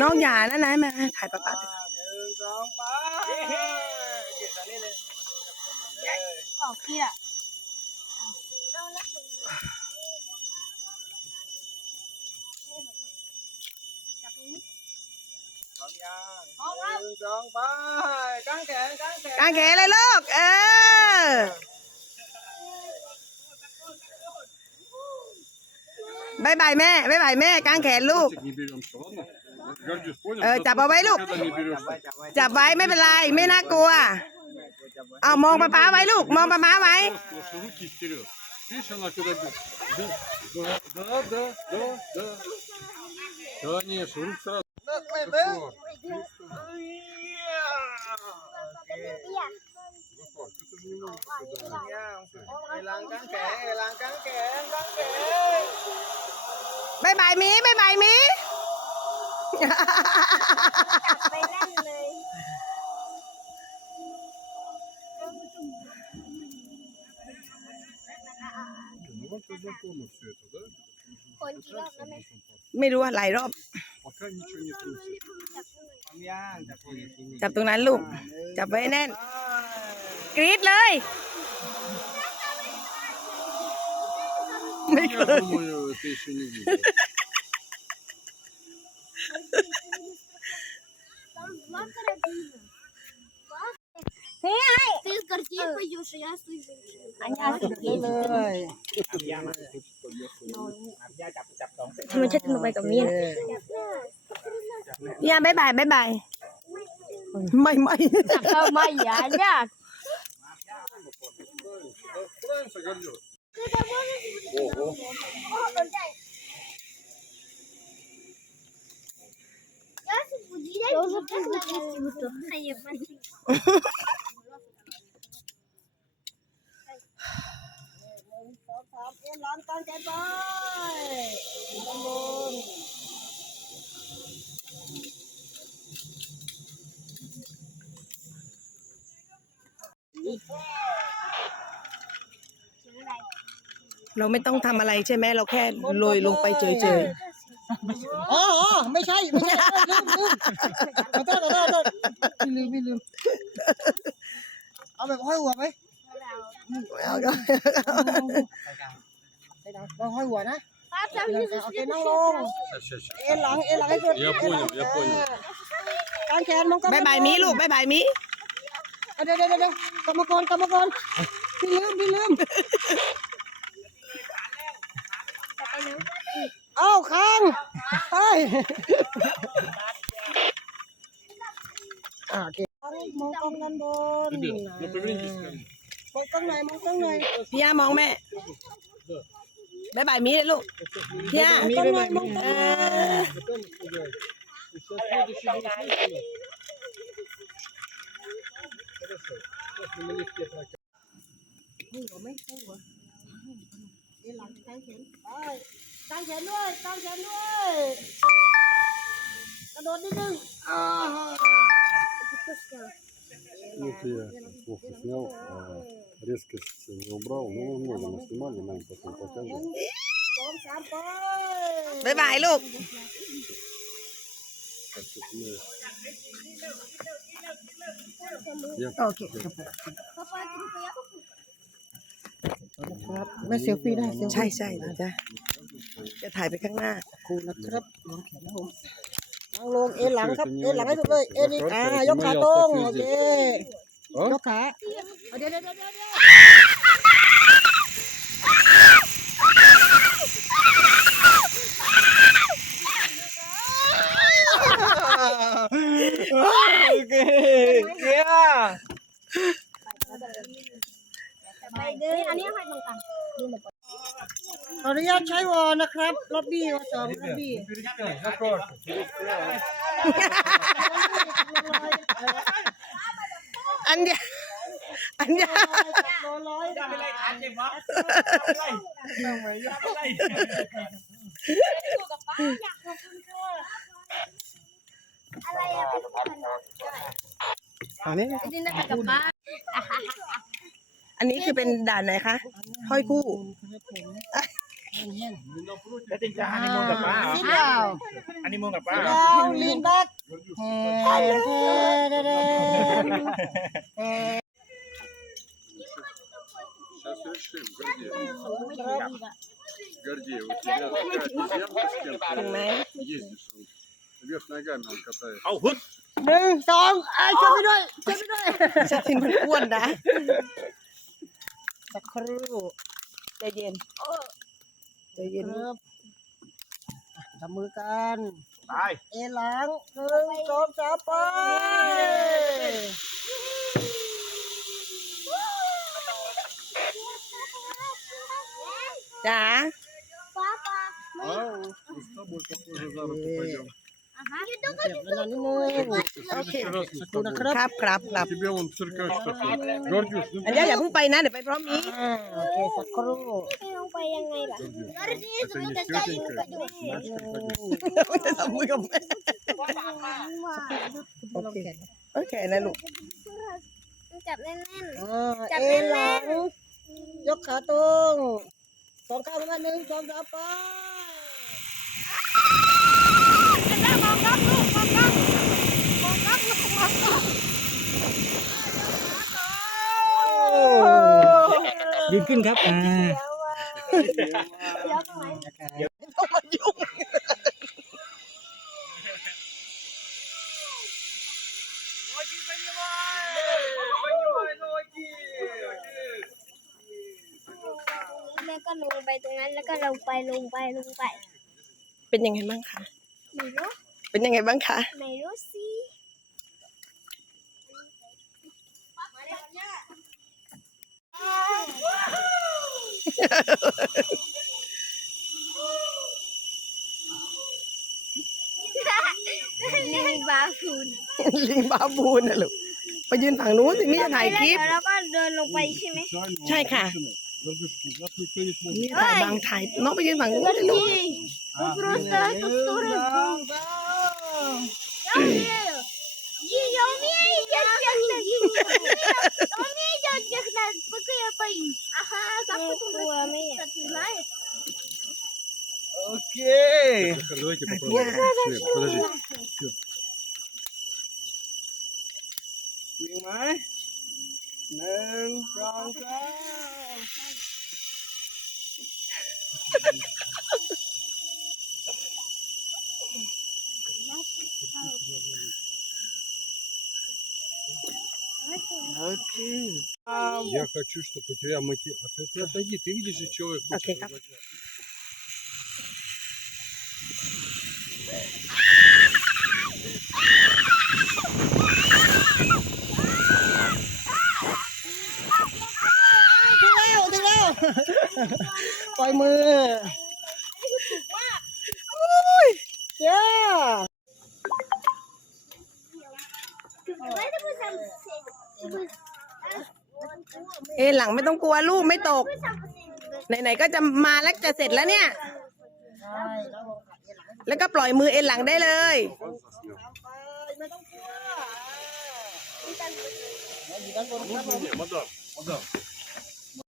น้องอย่านะนายมาถ่ายปะปะหนึ่งสองไปเก็บตอนนี้เลยออกที่ละพร้อมยังหนึ่งสองไปกางแขนกางแขนกางแขนเลยลูกเออบายบายแม่บายบายแม่กางแขนลูก не беремся, ладно? Гордюсь, понял? Э, Когда- тебя бабай, Люк. Когда не จับไว้ берешь. จับไว้ จับไว้ไม่เป็นไร ไม่น่ากลัว จับไว้ เอามองป้าป้าไว้ลูก มองป้าป้าไว้ Просто руки вперед. Видишь, она когда бежит. Да, да, да, да, да. Конечно, руки сразу. เลิกไม่ตึ จับไแน่เลยคนกี่รอบแล้ม่ไม่รู้ว่าหลายรอบ จับตรงนั้นลูก จับไว้แน่น กรี๊ดเลย ไม่เคย Я ย думаю, это еще не видел. Ты с гордей поешь, а я слышу. А я เลย ทำไมฉันลงไปกับมีน อย่าบายบายบายบาย ไม่ไม่ ทำไม ามเอ็นลังกางแขนไปข้างบนเราไม่ต้องทำอะไรใช่ไหมเราแค่โรยลงไปเฉยอ๋ออ๋อไม่ใช่ ไม่ใช่ลืมลืมขอโทษขอโทษขอโทษไม่ลืมไม่ลืม เอาแบบห้อยหัวไหม ๆ เอ็นหลังเอ็นหลังให้สุด Я понял, я понял. กางแขนมองกล้อง บายบายหมีลูกบายบายหมี เอาเดี๋ยวเดี๋ยวเดี๋ยวกรรมกรกรรมกรพี่ลืมพี่ลืมเอ้าค้างเฮ้ยอ่าโอเคมองกล้องด้านบน Ребят, ну повернитесь ко мне. มองกล้องหน่อยมองกล้องหน่อย พี่ย่ามองแม่ บายบายมีเลยลูกเนี่ยต้นไม้มงคตั้งแขนด้วยตั้งแขนด้วยกระโดดนิดนึงอ่านี่คือหัวเสี้ยว резкость не убрал. Ну, мы много наснимали, нам потом покажем. สองสามไป บายบายลูก Так, тут мы... Я โอเค Папа, ты не поехал? ครับไม่เซลฟี่ได้เซลฟี่ ใช่ใช่นะจ๊ะจะถ่ายไปข้างหน้า ครูนะครับลองแขนนะผมนั่งลงเอ็นหลังครับเอ็นหลังให้สุดเลยเอ็นอีกอ่ายกขาตรงโอเค ยกขาเอาเดี๋ยวเดี๋ยวเดี๋ยวเดี๋ยวโอเคเกียไปเดินอันนี้ให้ตรงกลางขออนุญาตใช้วอลนะครับล็อบบี้วอสองล็อบบี้ อันเดียอันเดียร้อยอะไรอะไปทุกคนอันนี้ดินได้กับป้าอันนี้คือเป็นด่านไหนคะห้อยคู่แล้วจริงจะฮันนีมูนกับป้าเหรอ sit down ฮันนีมูนกับป้า sit เหรอ down lean back Сейчас решим, Гордей. Гордей, у тебя такая обезьянка с кем เห็นไหม ездишь, он вверх ногами он катается. เอาฮึด หนึ่งสองไอ้ยช่วยไปด้วยช่วยไปด้วย ชาตินมันอ้วนนะ สักครู่ ใจเย็นใจเย็น ครับทำมือกัน ไป เอหลังหนึ่งสองสามไป จ๋า Папа. А, мы с тобой похоже за руку пойдем. Ага. เจ็บเวลานิดนึง В следующий раз мы с ดูนะ тобой. ครับ ครับครับครับ Тебе вон циркач такой. Гордюш, ну อันนี้อย่าเพิ่งไปนะ เดี๋ยวไปพร้อมนี้ อ่าโอเคสักครู่ ลงไปยังไงล่ะ Гордюш, это не тетенька, значит, ходишь. จะทำมือกับแม่โอเคโอเคนะลูก จับแน่น อ่า จับ เอ แน่นๆ หลัง ยกขาตรงสองข้างมาหนึ่งสองสามไปโ ยืนขึ้นครับอ่าๆแล้วก็ลงไปตรงนั้นแล้วก็ลงไปลงไปลงไป เป็นยังไงบ้างคะ ไม่รู้ เป็นยังไงบ้างคะ ไม่รู้สิ ลิงบาฟูน ลิงบาบูนนะลูก ไปยืนฝั่งนู้นถึงนี่จะถ่ายคลิป แล้วก็เดินลงไปใช่ไหม Чай, ка. Гордюшки, нас никто не смотрит. นี่ถ่ายบางถ่ายน้องไปยืนฝั่งนู้นเลยลูก Вы просто эту сторону. Давайте попробуем. Подожди. Все. Понимаешь? Окей. Я хочу, чтобы у тебя мотив... А отойди, ты видишь же человек. Окей, okay, ถึงแล้วถึงแล้ว ปล่อยมือเย้เอหลังไม่ต้องกลัวลูกไม่ตก ไหนๆก็จะมาแล้วจะเสร็จแล้วเนี่ย ใช่ครับผม แล้วก็ปล่อยมือเอ็นหลังได้เลยไปไม่ต้องกลัว